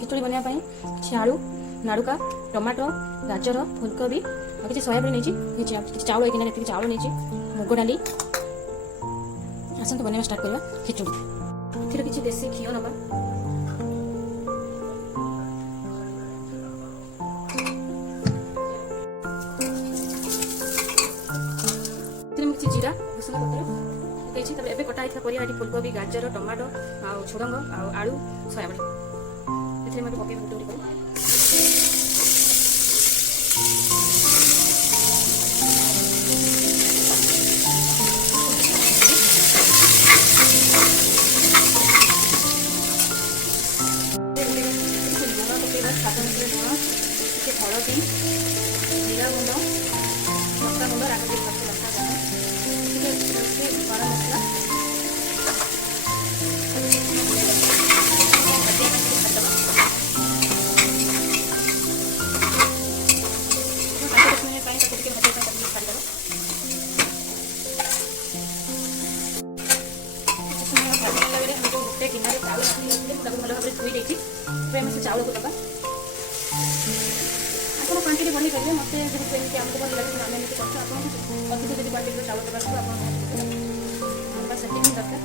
खिचड़ी बनवाई किसी आलू नाड़ुका टमाटो गाजर फुलकोबी और किसी सोयाबीन नहीं चाउल एक गिना चाउल नहीं मुग डाली आसतु बनवा स्टार्ट करवा खिचड़ी एथिरे किसी देसी घी नवा जीरा भूसंगा पत्र पकई एवं कटा होता परिया फुलकोबी गाजर टमाटो झुडंग आलू सोयाबीन ये पकई गुटे गुटे हलदी जीरा गुंड लंका गुंड राग लंका गुंड गरम मसला गोटे गिनार चाउल भल भाव धोई देती से चाउल को दबा आप क्वांटिटी बढ़ी करेंगे मत जमी आमको भल लगे आम एमती कर अधिक जब क्वांटिटी चाउल देवा सेटिंग दरकार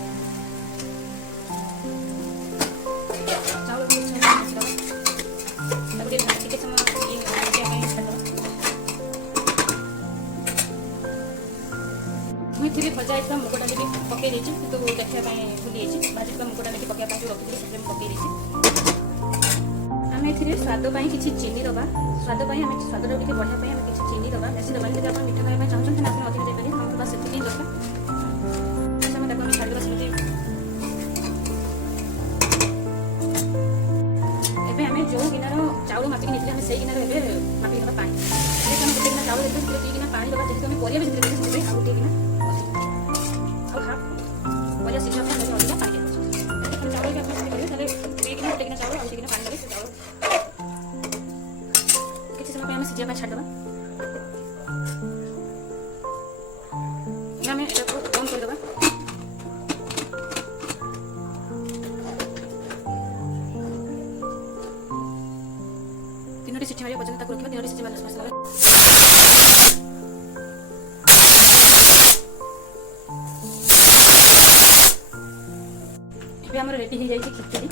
चाउल टे समय मुझे भजा होता मुग डाली भी पकई देखी कि देखा भूली भाजी मुग डाली पकड़ा रखी से पकई देखी आम ए स्वाद किसी चीनी दबा स्वाद आम स्वाद टे बढ़िया किसी चीनी दबा बेसी दबा जब आप मीठा खावा चाहते हैं आप अधिक देते हैं बस से दरकार छाड़ी सेमती एवं आम जो गिनार चाउल मापिक नहीं से गिनार मापिक दबा पानी गोटे गिना चाउल देते दी गिना पानी दबा जेहतु आम परिया भी देते आउ गोटे गिना हाफ परिया सीझा अधिक पानी चाउल भी आप दी गिना गोटे गिना चाउल आउ गिना पानी देते चाउल किसी समय आम सीझा छाड़देवा आम बंद करदेवा तीनोटी सीटी मारे पर्यटन रखा तीनोटी सीटी मारे मसला आमर रेडी हो जाए खिचड़ी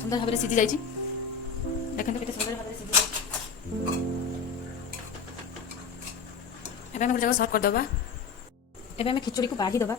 सुंदर भाव सीझी जाए देखते के सुंदर भाव सीझी जगह सर्व करदे एवं खिचड़ी को बाढ़ी दबा